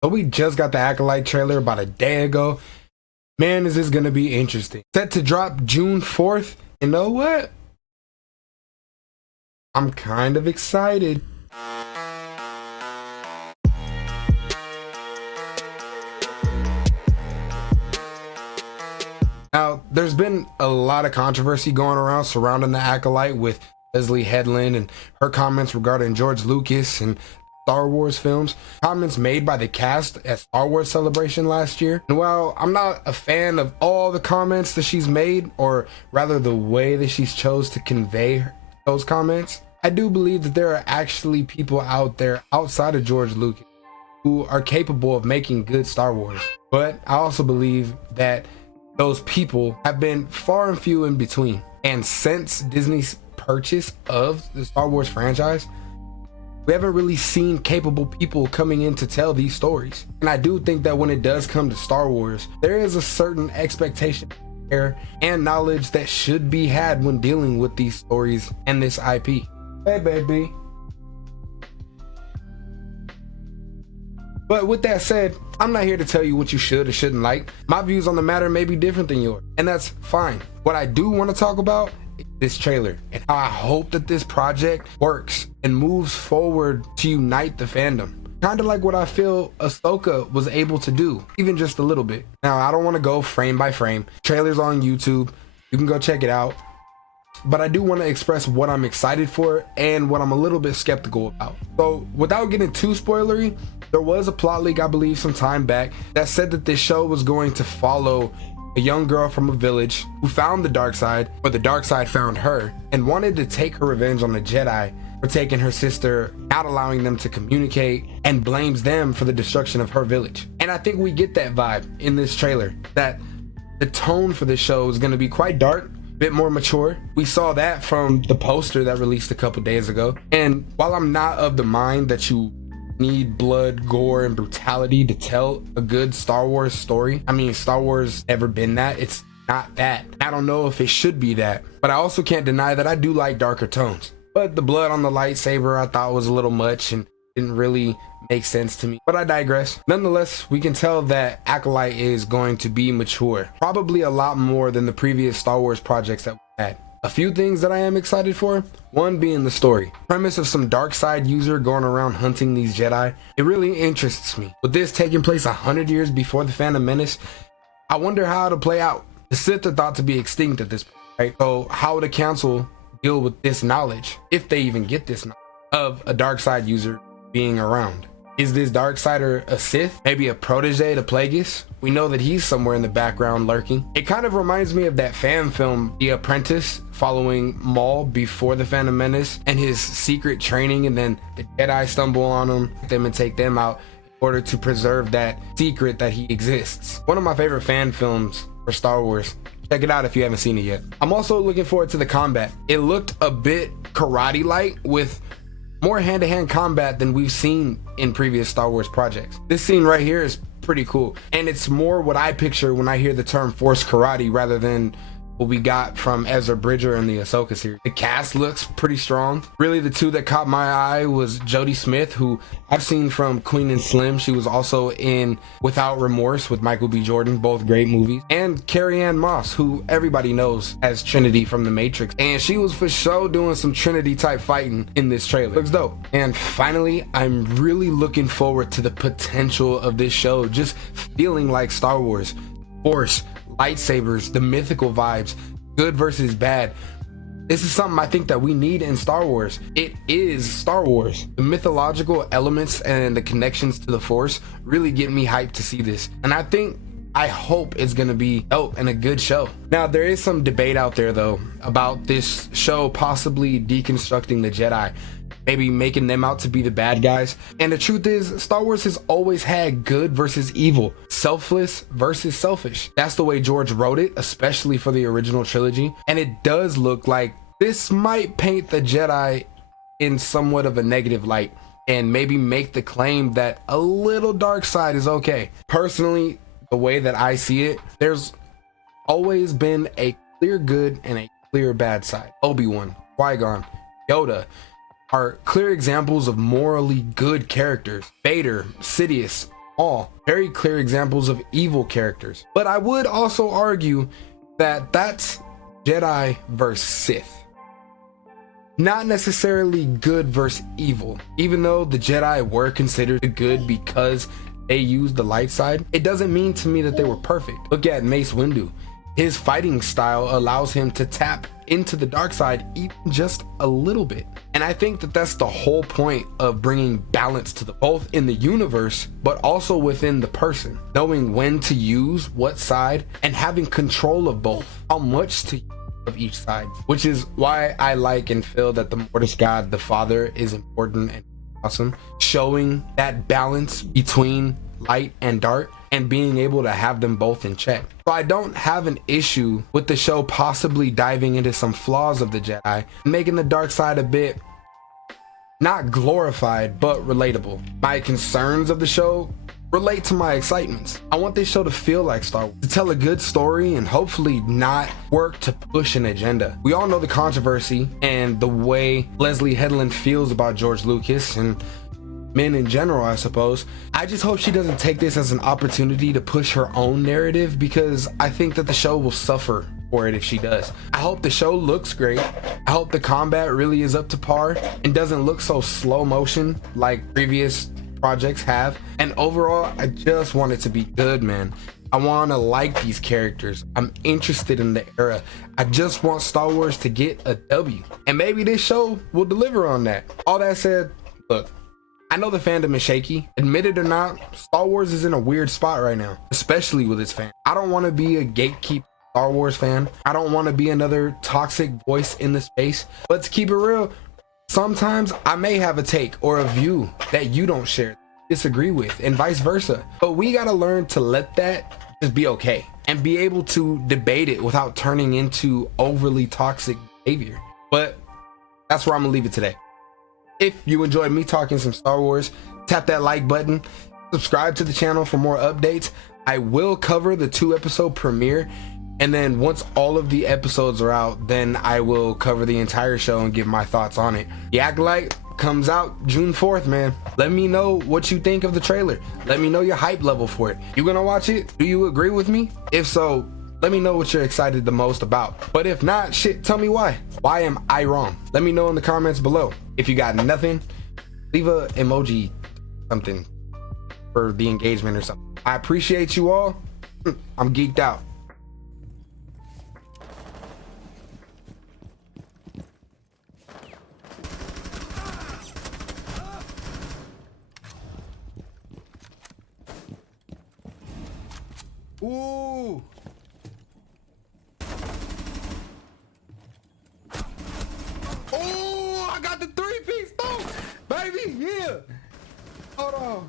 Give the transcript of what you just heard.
So we just got the Acolyte trailer about a day ago. Man, is this gonna be interesting. Set to drop June 4th. You know what? I'm kind of excited. Now, there's been a lot of controversy going around surrounding the Acolyte with Leslie Headland and her comments regarding George Lucas and Star Wars films, comments made by the cast at Star Wars Celebration last year. And while I'm not a fan of all the comments that she's made, or rather the way that she's chose to convey those comments, I do believe that there are actually people out there outside of George Lucas who are capable of making good Star Wars. But I also believe that those people have been far and few in between. And since Disney's purchase of the Star Wars franchise, we haven't really seen capable people coming in to tell these stories. And I do think that when it does come to Star Wars, there is a certain expectation and knowledge that should be had when dealing with these stories and this IP. Hey, baby. But with that said, I'm not here to tell you what you should or shouldn't like. My views on the matter may be different than yours, and that's fine. What I do want to talk about is this trailer and how I hope that this project works and moves forward to unite the fandom. Kind of like what I feel Ahsoka was able to do, even just a little bit. Now, I don't want to go frame by frame. Trailer's on YouTube. You can go check it out. But I do want to express what I'm excited for and what I'm a little bit skeptical about. So without getting too spoilery, there was a plot leak, I believe, some time back that said that this show was going to follow a young girl from a village who found the dark side, or the dark side found her, and wanted to take her revenge on the Jedi for taking her sister, not allowing them to communicate, and blames them for the destruction of her village. And I think we get that vibe in this trailer, that the tone for this show is going to be quite dark, bit more mature. We saw that from the poster that released a couple days ago. And while I'm not of the mind that you need blood, gore, and brutality to tell a good Star Wars story, I mean, Star Wars never been that. It's not that. I don't know if it should be that, but I also can't deny that I do like darker tones. But the blood on the lightsaber I thought was a little much and didn't really make sense to me, but I digress. Nonetheless, we can tell that Acolyte is going to be mature, probably a lot more than the previous Star Wars projects that we had. A few things that I am excited for, one being the story. Premise of some dark side user going around hunting these Jedi, it really interests me. With this taking place 100 years before the Phantom Menace, I wonder how it'll play out. The Sith are thought to be extinct at this point, right? So how would the council deal with this knowledge, if they even get this knowledge, of a dark side user being around? Is this Darksider a Sith? Maybe a protege to Plagueis? We know that he's somewhere in the background lurking. It kind of reminds me of that fan film, The Apprentice, following Maul before the Phantom Menace and his secret training, and then the Jedi stumble on him and take them out in order to preserve that secret that he exists. One of my favorite fan films for Star Wars. Check it out if you haven't seen it yet. I'm also looking forward to the combat. It looked a bit karate-like with more hand-to-hand combat than we've seen in previous Star Wars projects. This scene right here is pretty cool, and it's more what I picture when I hear the term force karate rather than what we got from Ezra Bridger in the Ahsoka series. The cast looks pretty strong. Really, the two that caught my eye was Jodie Smith, who I've seen from Queen and Slim. She was also in Without Remorse with Michael B. Jordan, both great movies. And Carrie-Anne Moss, who everybody knows as Trinity from The Matrix. And she was for sure doing some Trinity type fighting in this trailer. Looks dope. And finally, I'm really looking forward to the potential of this show just feeling like Star Wars. Force, lightsabers, the mythical vibes, good versus bad. This is something I think that we need in Star Wars. It is Star Wars. The mythological elements and the connections to the Force really get me hyped to see this. And I hope it's gonna be dope and a good show. Now, there is some debate out there though about this show possibly deconstructing the Jedi, maybe making them out to be the bad guys. And the truth is, Star Wars has always had good versus evil, selfless versus selfish. That's the way George wrote it, especially for the original trilogy. And it does look like this might paint the Jedi in somewhat of a negative light and maybe make the claim that a little dark side is okay. Personally, the way that I see it, there's always been a clear good and a clear bad side. Obi-Wan, Qui-Gon, Yoda are clear examples of morally good characters. Vader, Sidious, all very clear examples of evil characters. But I would also argue that that's Jedi versus Sith. Not necessarily good versus evil. Even though the Jedi were considered good because they used the light side, it doesn't mean to me that they were perfect. Look at Mace Windu. His fighting style allows him to tap into the dark side even just a little bit. And I think that that's the whole point of bringing balance to both in the universe, but also within the person. Knowing when to use what side and having control of both. How much to use of each side, which is why I like and feel that the Mortis God, the Father, is important and awesome, showing that balance between light and dark and being able to have them both in check. So I don't have an issue with the show possibly diving into some flaws of the Jedi, making the dark side a bit not glorified but relatable. My concerns of the show relate to my excitements. I want this show to feel like Star Wars, to tell a good story and hopefully not work to push an agenda. We all know the controversy and the way Leslie Headland feels about George Lucas and men in general, I suppose. I just hope she doesn't take this as an opportunity to push her own narrative, because I think that the show will suffer for it if she does. I hope the show looks great. I hope the combat really is up to par and doesn't look so slow motion like previous projects have. And overall, I just want it to be good, man. I want to like these characters. I'm interested in the era. I just want Star Wars to get a W, and maybe this show will deliver on that. All that said, look, I know the fandom is shaky. Admit it or not, Star Wars is in a weird spot right now, especially with its fans. I don't want to be a gatekeeper Star Wars fan. I don't want to be another toxic voice in the space. Let's keep it real. Sometimes I may have a take or a view that you don't share, disagree with, and vice versa. But we gotta learn to let that just be okay and be able to debate it without turning into overly toxic behavior. But that's where I'm gonna leave it today. If you enjoyed me talking some Star Wars, tap that like button, subscribe to the channel for more updates. I will cover the 2-episode premiere, and then once all of the episodes are out, then I will cover the entire show and give my thoughts on it. The Acolyte comes out June 4th, man. Let me know what you think of the trailer. Let me know your hype level for it. You gonna watch it? Do you agree with me? If so, let me know what you're excited the most about. But if not, shit, tell me why. Why am I wrong? Let me know in the comments below. If you got nothing, leave a emoji, something for the engagement or something. I appreciate you all. I'm geeked out. Ooh. Oh, I got the 3-piece though, baby. Yeah. Hold on.